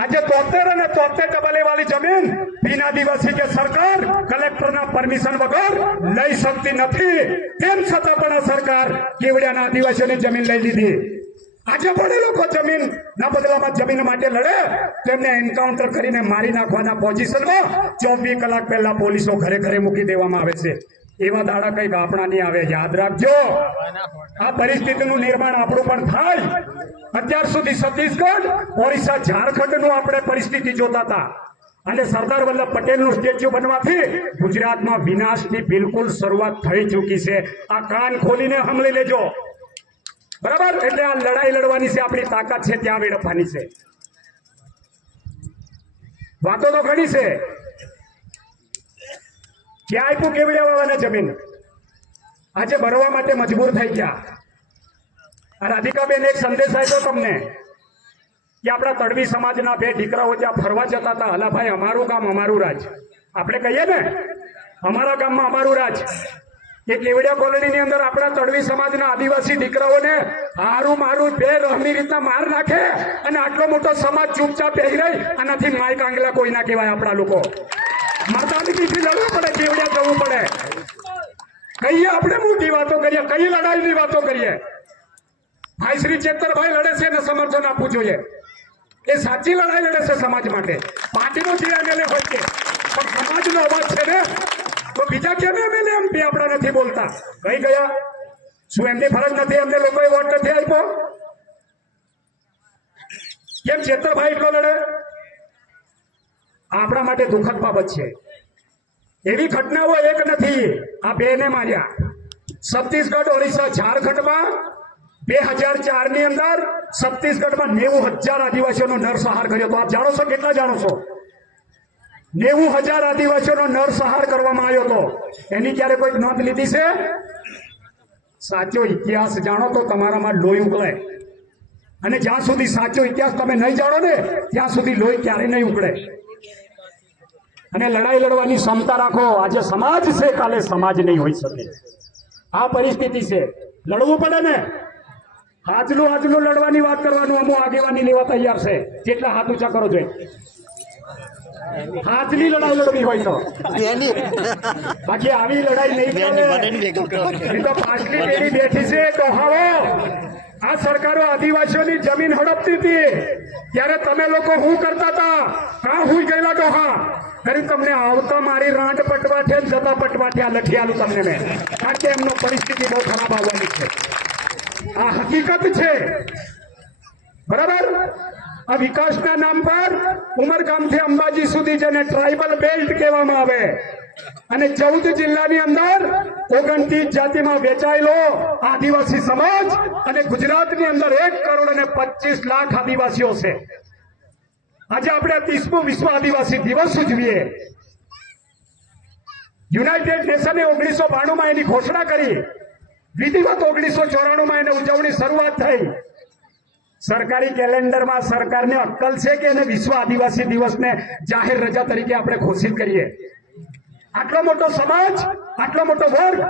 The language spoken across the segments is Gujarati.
આજે તોતેર અને તોતેર ડબલ વાળી જમીન બિન આદિવાસી કે સરકાર કલેક્ટરના પરમિશન વગર લઈ શકતી નથી તેમ છતાં પણ આ સરકાર કેવડિયાના આદિવાસીઓની જમીન લઈ લીધી આજે પણ લોકો જમીન ના બદલામાં જમીન માટે લડે તેમને એન્કાઉન્ટર કરીને મારી નાખવાના પોઝિશનમાં ચોવીસ કલાક પહેલા પોલીસો ઘરે ઘરે મૂકી દેવામાં આવે છે એવા દાડા કઈ આપણા નહીં આવે યાદ રાખજો આ પરિસ્થિતિનું નિર્માણ આપણું પણ થાય અત્યાર સુધી છત્તીસગઢ ઓરિસ્સા ઝારખંડ નું આપણે પરિસ્થિતિ જોતા હતા અને સરદાર વલ્લભ પટેલ નું સ્ટેચ્યુ બનવાથી ગુજરાતમાં વિનાશની બિલકુલ શરૂઆત થઈ ચૂકી છે આ કાન ખોલીને હમલી લેજો બરાબર એટલે આ લડાઈ લડવાની છે આપણી તાકાત છે ત્યાં વેડફવાની છે વાતો તો ઘણી છે ક્યાં આપ્યું કેવડિયા વાવાને જમીન આજે ભરવા માટે મજબૂર થઈ ગયા રાધિકાબેન એક સંદેશ આપ્યો તમને કે આપણા તડવી સમાજના બે દીકરાઓ ત્યાં ફરવા જતા હતા હલા ભાઈ અમારું ગામ અમારું રાજ આપણે કહીએ ને અમારા ગામમાં અમારું રાજ એ કેવડિયા કોલોનીની અંદર આપણા તડવી સમાજના આદિવાસી દીકરાઓને હારું મારું બે રહમી રીતના માર નાખે અને આટલો મોટો સમાજ ચૂપચાપ બેહી રહી આનાથી માય કાંગલા કોઈ ના કહેવાય આપણા લોકો માતાની પીછી લડવું પડે કેવડિયા જવું પડે કહીએ આપણે મોટી વાતો કરીએ કઈ લડાઈની વાતો કરીએ ભાઈ શ્રી ચેતરભાઈ લડે છે એને સમર્થન આપવું જોઈએ એ સાચી લડાઈ લડે છે સમાજ માટે પાર્ટીનો જે એમએલએ હોય છે પણ સમાજનો અવાજ છે ને તો બીજા કેમ એમએલએ એમપી આપણા નથી બોલતા કઈ ગયા શું એમની ફરજ નથી એમને લોકોએ વોટ નથી આપ્યો કેમ ચેતરભાઈ એટલો લડે આપણા માટે દુઃખદ બાબત છે એવી ઘટનાઓ એક નથી આ બેને માર્યા છત્તીસગઢ ઓરિસ્સા ઝારખંડમાં બે હજાર ચાર ની અંદર છત્તીસગઢમાં નેવું હજાર આદિવાસીઓનો નરસંહાર કર્યો હતો આપ જાણો છો કેટલા જાણો છો નેવું હજાર આદિવાસીઓનો નરસંહાર કરવામાં આવ્યો હતો એની ક્યારે કોઈક નોંધ લીધી છે સાચો ઇતિહાસ જાણો તો તમારામાં લોહી ઉકળે અને જ્યાં સુધી સાચો ઇતિહાસ તમે નહીં જાણો ને ત્યાં સુધી લોહી ક્યારે નહીં ઉકળે અને લડાઈ લડવાની ક્ષમતા રાખો આજે સમાજ છે કાલે સમાજ નહીં હોઈ શકે આ પરિસ્થિતિ છે લડવું પડે ને આજનું આજનું લડવાની વાત કરવાનું અમુક આગેવાની લેવા તૈયાર છે જેટલા હાથ ઊંચા કરો જોઈએ હાથની લડાઈ લડવી હોય તો બાકી આવી લડાઈ નહીં તો પાછલી પેઢી બેઠી છે તો હવે આ સરકારો આદિવાસીઓની જમીન હડપતી હતી ત્યારે તમે લોકો હું કરતા હતા કા હું ગયેલા હા કરી તમને આવતા મારી રાંટ પટવા છે જતા પટવા છે આ લખી તમને મેં કારણ કે એમનો પરિસ્થિતિ બહુ ખરાબ આવવાની છે આ હકીકત છે બરાબર આ વિકાસના નામ પર ઉમરગામથી અંબાજી સુધી જેને ટ્રાઇબલ બેલ્ટ કહેવામાં આવે અને ચૌદ જિલ્લાની અંદર ઓગણત્રીસ જાતિમાં વેચાયેલો આદિવાસી સમાજ અને ગુજરાતની અંદર એક કરોડ અને પચીસ લાખ આદિવાસીઓ છે આજે આપણે ત્રીસમું વિશ્વ આદિવાસી દિવસ ઉજવીએ યુનાઇટેડ નેશને ઓગણીસો બાણુંમાં એની ઘોષણા કરી વિધિવત ઓગણીસો ચોરાણુંમાં એને ઉજવણી શરૂઆત થઈ સરકારી કેલેન્ડરમાં સરકારને અક્કલ છે કે એને વિશ્વ આદિવાસી દિવસને જાહેર રજા તરીકે આપણે ઘોષિત કરીએ આટલો મોટો સમાજ આટલો મોટો વર્ગ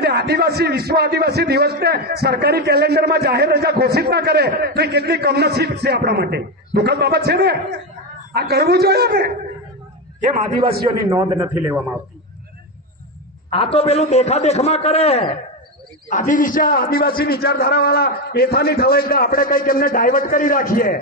અને આદિવાસી વિશ્વ આદિવાસી દિવસને સરકારી કેલેન્ડરમાં જાહેર રજા ઘોષિત ના કરે તો એ કેટલી કમનસીબ છે આપણા માટે દુઃખદ બાબત છે ને આ કરવું જોઈએ ને એમ આદિવાસીઓની નોંધ નથી લેવામાં આવતી આ તો પેલું દેખાદેખમાં કરે આદિ વિચાર આદિવાસી વિચારધારાવાળા એથાની થવા એટલે આપણે કંઈક એમને ડાયવર્ટ કરી રાખીએ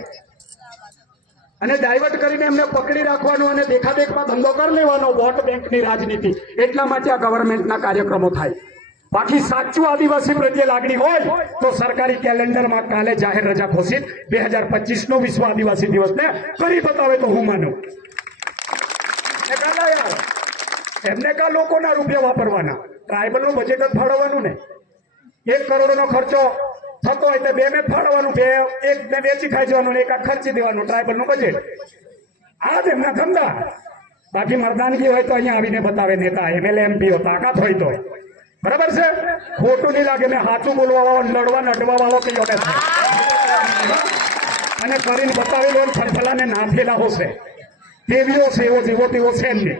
અને ડાયવર્ટ કરીને એમને પકડી રાખવાનો અને દેખાદેખમાં ધંધો કરી લેવાનો વોટ બેંકની રાજનીતિ એટલા માટે આ ગવર્મેન્ટના કાર્યક્રમો થાય બાકી સાચું આદિવાસી પ્રત્યે લાગણી હોય તો સરકારી કેલેન્ડરમાં કાલે જાહેર રજા ઘોષિત બે હજાર પચીસનો વિશ્વ આદિવાસી દિવસને કરી બતાવે તો હું માનું એમને કા લોકોના રૂપિયા વાપરવાના ટ્રાઇબલનું બજેટ જ ફાળવવાનું ને એક કરોડનો ખર્ચો થતો હોય તો બે ને ફાળવાનું બે એક ને વેચી ખાઈ જવાનું એક ખર્ચી દેવાનું ટ્રાયબલ નું બજેટ આ જ એમના ધંધા બાકી મરદાનગી હોય તો અહીંયા આવીને બતાવે નેતા એમએલએ એમપીઓ તાકાત હોય તો બરાબર છે ખોટું નહીં લાગે મેં સાચું બોલવા વાળો લડવા નડવા વાળો કયો અને કરીને બતાવેલો ફરફલા ને નાથેલા હશે દેવીઓ છે એવો જેવો તેવો છે એમને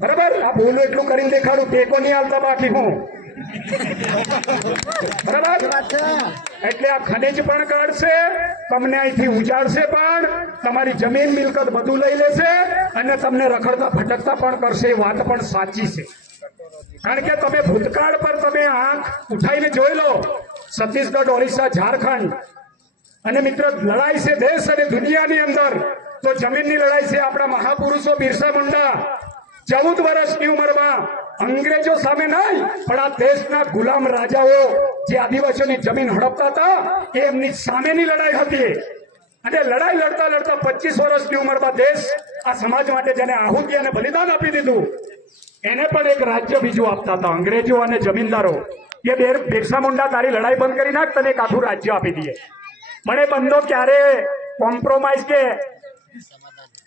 બરાબર આ બોલું એટલું કરીને દેખાડું ટેકો નહીં આવતા બાકી હું બરાબર એટલે આ ખનીજ પણ કાઢશે તમને અહીંથી ઉજાડશે પણ તમારી જમીન મિલકત બધું લઈ લેશે અને તમને રખડતા ભટકતા પણ કરશે એ વાત પણ સાચી છે કારણ કે તમે ભૂતકાળ પર તમે આંખ ઉઠાવીને જોઈ લો છત્તીસગઢ ઓડિશા ઝારખંડ અને મિત્ર લડાઈ છે દેશ અને દુનિયાની અંદર તો જમીનની લડાઈ છે આપણા મહાપુરુષો બિરસા મુંડા ચૌદ વર્ષની ઉંમરમાં અંગ્રેજો સામે નહીં પણ આ દેશના ગુલામ રાજાઓ જે આદિવાસીઓની જમીન હડપતા હતા એ એમની સામેની લડાઈ હતી અને લડાઈ લડતા લડતા પચીસ વર્ષની ઉંમરમાં દેશ આ સમાજ માટે જેને આહુતિ અને બલિદાન આપી દીધું એને પણ એક રાજ્ય બીજું આપતા હતા અંગ્રેજો અને જમીનદારો એ બે બિરસા મુંડા તારી લડાઈ બંધ કરી નાખ તને એક આખું રાજ્ય આપી દઈએ મને બંધો ક્યારે કોમ્પ્રોમાઇઝ કે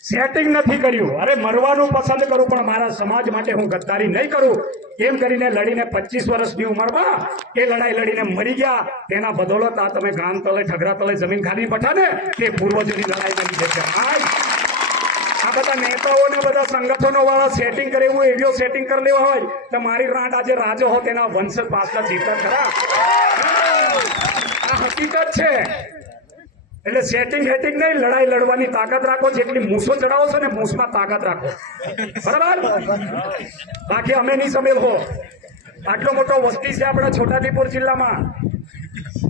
સેટિંગ નથી કર્યું અરે મરવાનું પસંદ કરું પણ મારા સમાજ માટે હું ગદ્દારી નહીં કરું એમ કરીને લડીને પચીસ વર્ષની ઉંમરમાં એ લડાઈ લડીને મરી ગયા તેના બદોલત આ તમે ગામ તલે ઠગરા તલે જમીન ખાલી પઠાને તે પૂર્વજોની લડાઈ બની છે આ બધા નેતાઓને બધા સંગઠનો વાળા સેટિંગ કરે એવું એવીઓ સેટિંગ કરી લેવા હોય તો મારી રાંટ આજે રાજો હો તેના વંશ પાછળ જીતા ખરા આ હકીકત છે એટલે સેટિંગ હેટિંગ નહીં લડાઈ લડવાની તાકાત રાખો જેટલી મૂસો ચડાવો છો ને મૂસમાં તાકાત રાખો બરાબર બાકી અમે નહીં સમેલ હો આટલો મોટો વસ્તી છે આપણા છોટાદીપુર જિલ્લામાં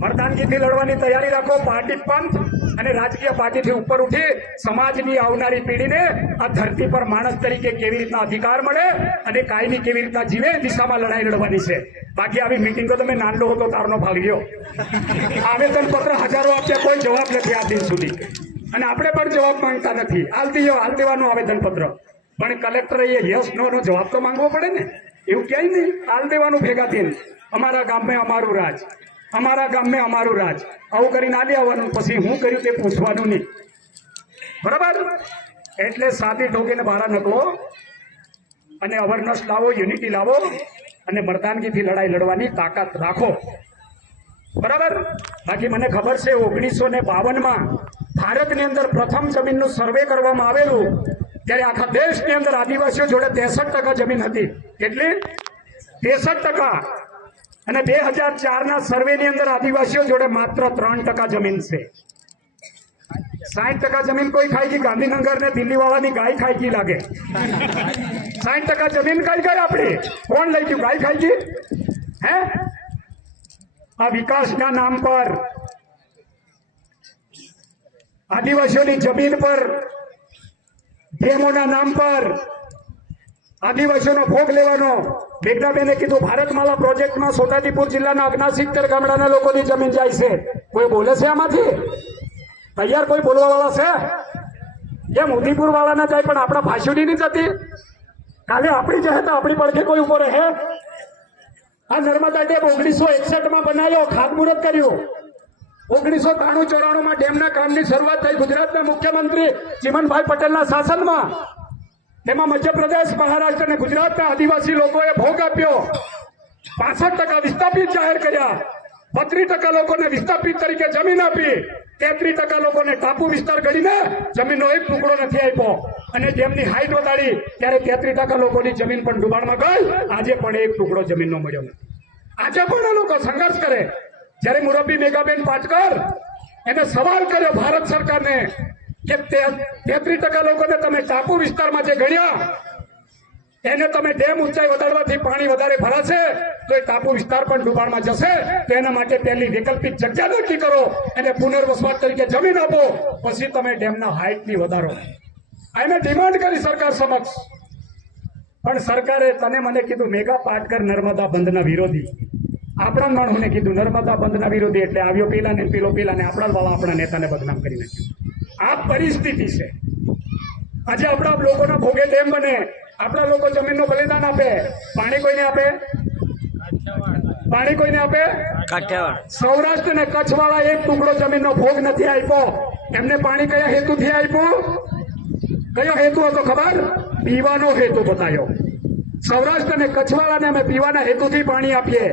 મરદાનગીથી લડવાની તૈયારી રાખો પાર્ટી પંથ અને રાજકીય પાર્ટીથી ઉપર ઉઠી સમાજની આવનારી પેઢીને આ ધરતી પર માણસ તરીકે કેવી રીતના અધિકાર મળે અને કાયમી કેવી રીતના જીવે દિશામાં લડાઈ લડવાની છે બાકી આવી મિટિંગો તમે નાનલો હતો તારનો ભાગ લ્યો આવેદન પત્ર હજારો આપ્યા કોઈ જવાબ નથી આ દિન સુધી અને આપણે પણ જવાબ માંગતા નથી હાલતી જાઓ હાલ દેવાનું આવેદન પત્ર પણ કલેક્ટરે એ યસ નો નો જવાબ તો માંગવો પડે ને એવું ક્યાંય નહીં હાલ દેવાનું ભેગા થઈને અમારા ગામમાં અમારું રાજ અમારા ગામને અમારું રાજ આવું કરીને આલી આવવાનું પછી હું કર્યું તે પૂછવાનું નહીં બરાબર એટલે સાદી ઢોકીને બહાર નકળો અને અવરનેસ લાવો યુનિટી લાવો અને મરદાનગીથી લડાઈ લડવાની તાકાત રાખો બરાબર બાકી મને ખબર છે ઓગણીસો ને બાવનમાં ભારતની અંદર પ્રથમ જમીનનું સર્વે કરવામાં આવેલું ત્યારે આખા દેશની અંદર આદિવાસીઓ જોડે ત્રેસઠ ટકા જમીન હતી કેટલી ત્રેસઠ ટકા અને બે હજાર ચારના સર્વેની અંદર આદિવાસીઓ જોડે માત્ર ત્રણ ટકા જમીન છે સાઠ ટકા જમીન કોઈ ખાઈ ગઈ ગાંધીનગર ને દિલ્હી વાળાની ગાય ખાઈ ગઈ લાગે સાઠ ટકા જમીન કઈ ગઈ આપણી કોણ લઈ ગયું ગાય ખાઈ ગઈ હે આ વિકાસના નામ પર આદિવાસીઓની જમીન પર ડેમોના નામ પર આદિવાસીઓનો ભોગ લેવાનો મેઘનાબેને કીધું ભારતમાલા પ્રોજેક્ટમાં સોટાદીપુર જિલ્લાના અગના સિત્તેર ગામડાના લોકોની જમીન જાય છે કોઈ બોલે છે આમાંથી તૈયાર કોઈ બોલવાવાળા છે જેમ ઉદયપુર વાળાના જાય પણ આપણા ભાષુડી નહીં જતી કાલે આપણી જશે તો આપણી પડખે કોઈ ઉભો રહે આ નર્મદા ડેમ ઓગણીસો એકસઠમાં બનાવ્યો ખાતમુહૂર્ત કર્યું ઓગણીસો ત્રાણું ચોરાણુંમાં ડેમના કામની શરૂઆત થઈ ગુજરાતના મુખ્યમંત્રી ચીમનભાઈ પટેલના શાસનમાં તેમાં મધ્યપ્રદેશ મહારાષ્ટ્ર અને ગુજરાતના આદિવાસી લોકોએ ભોગ આપ્યો પાસઠ ટકા વિસ્થાપિત જાહેર કર્યા બત્રીસ ટકા લોકોને વિસ્થાપિત તરીકે જમીન આપી તેત્રી ટકા લોકોને ટાપુ વિસ્તાર ગણીને જમીનનો એક ટુકડો નથી આપ્યો અને જેમની હાઈટ વધારી ત્યારે તેત્રી ટકા લોકોની જમીન પણ ડુબાણમાં ગઈ આજે પણ એક ટુકડો જમીનનો મળ્યો નથી આજે પણ આ લોકો સંઘર્ષ કરે જ્યારે મુરબ્બી મેગાબેન પાટકર એને સવાલ કર્યો ભારત સરકારને કે તેત્રીસ ટકા લોકોને તમે ટાપુ વિસ્તારમાં જે ગણ્યા એને તમે ડેમ ઊંચાઈ વધારવાથી પાણી વધારે ભરાશે તો એ ટાપુ વિસ્તાર પણ ડુબાણમાં જશે તો એના માટે પહેલી વૈકલ્પિક જગ્યા નક્કી કરો એને પુનર્વસવાટ તરીકે જમીન આપો પછી તમે ડેમના હાઇટની વધારો એને ડિમાન્ડ કરી સરકાર સમક્ષ પણ સરકારે તને મને કીધું મેગા પાટકર નર્મદા બંધના વિરોધી આપણા માણસને કીધું નર્મદા બંધના વિરોધી એટલે આવ્યો પેલા ને પેલો પેલા ને આપણા વાળા આપણા નેતાને બદનામ કરી નાખ્યો આ પરિસ્થિતિ છે આજે આપણા લોકોના ભોગે તેમ બને આપણા લોકો જમીનનું બલિદાન આપે પાણી કોઈને આપે પાણી કોઈને આપે સૌરાષ્ટ્ર ને કચ્છ વાળા એક ટુકડો જમીનનો ભોગ નથી આપ્યો એમને પાણી કયા હેતુથી આપ્યો કયો હેતુ હતો ખબર પીવાનો હેતુ બતાવ્યો સૌરાષ્ટ્ર અને કચ્છવાળાને અમે પીવાના હેતુથી પાણી આપીએ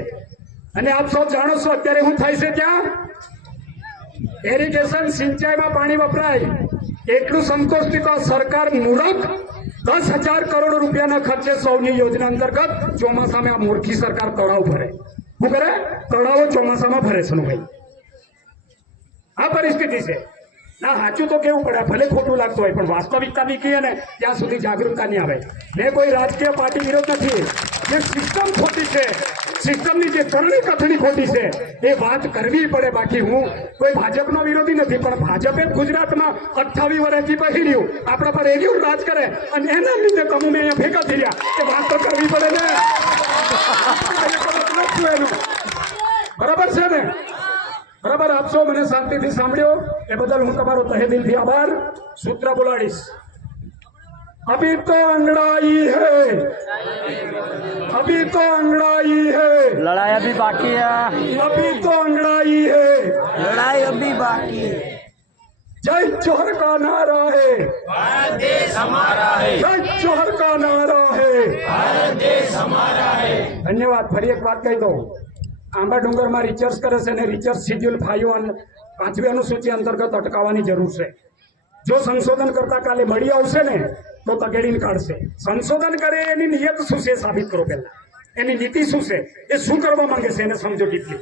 અને આપ સૌ જાણો છો અત્યારે શું થાય છે ત્યાં એરિગેશન સિંચાઈમાં પાણી વપરાય એટલું સંતોષથી સરકાર મુહૂર્ત દસ હજાર કરોડ રૂપિયાના ખર્ચે સૌની યોજના અંતર્ગત ચોમાસામાં આ મૂર્ખી સરકાર તળાવ ભરે શું કરે તળાવો ચોમાસામાં ભરે છે ભાઈ આ પરિસ્થિતિ છે ના સાચું તો કેવું પડે ભલે ખોટું લાગતું હોય પણ વાસ્તવિકતાની કહીએ ને ત્યાં સુધી જાગૃતતા નહીં આવે મેં કોઈ રાજકીય પાર્ટી વિરોધ નથી જે સિસ્ટમ ખોટી છે સિસ્ટમની જે કરણી કથણી ખોટી છે એ વાત કરવી પડે બાકી હું કોઈ ભાજપનો વિરોધી નથી પણ ભાજપે ગુજરાતમાં અઠ્ઠાવીસ વર્ષથી પહેર્યું આપણા પર એગ્યુલ રાજ કરે અને એના લીધે કમુને અહીંયા ભેગા થઈ રહ્યા કે વાત શાંતિથી સાંભળ્યો એ બદલ હું તમારો તહે દિલથી આભાર સૂત્ર બોલાડીશ અભી તો અંગડાઈ હે અભી તો અંગડાઈ હે लड़ाई अभी बाकी है अभी तो अंगड़ाई है लड़ाई अभी बाकी है जय जोहर का नारा है जय जोहर का नारा है ધન્યવાદ ફરી એક વાત કહી દઉં આંબા ડુંગરમાં રિસર્ચ કરે છે અને રિસર્ચ શિડ્યુલ ફાઈવ અને પાંચમી અનુસૂચિ અંતર્ગત અટકાવવાની જરૂર છે જો સંશોધન કરતા કાલે મળી આવશે ને તો તગેડીને કાઢશે સંશોધન કરે એની નિયત શું છે સાબિત કરો પહેલા એની નીતિ શું છે એ શું કરવા માંગે છે એને સમજો ડીપલી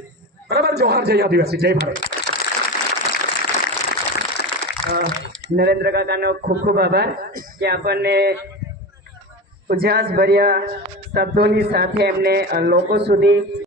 બરાબર જોહાર જય આદિવાસી જય ભારત નરેન્દ્ર કાકાનો ખૂબ ખૂબ આભાર કે આપણને ઉજાસ ભર્યા શબ્દોની સાથે એમને લોકો સુધી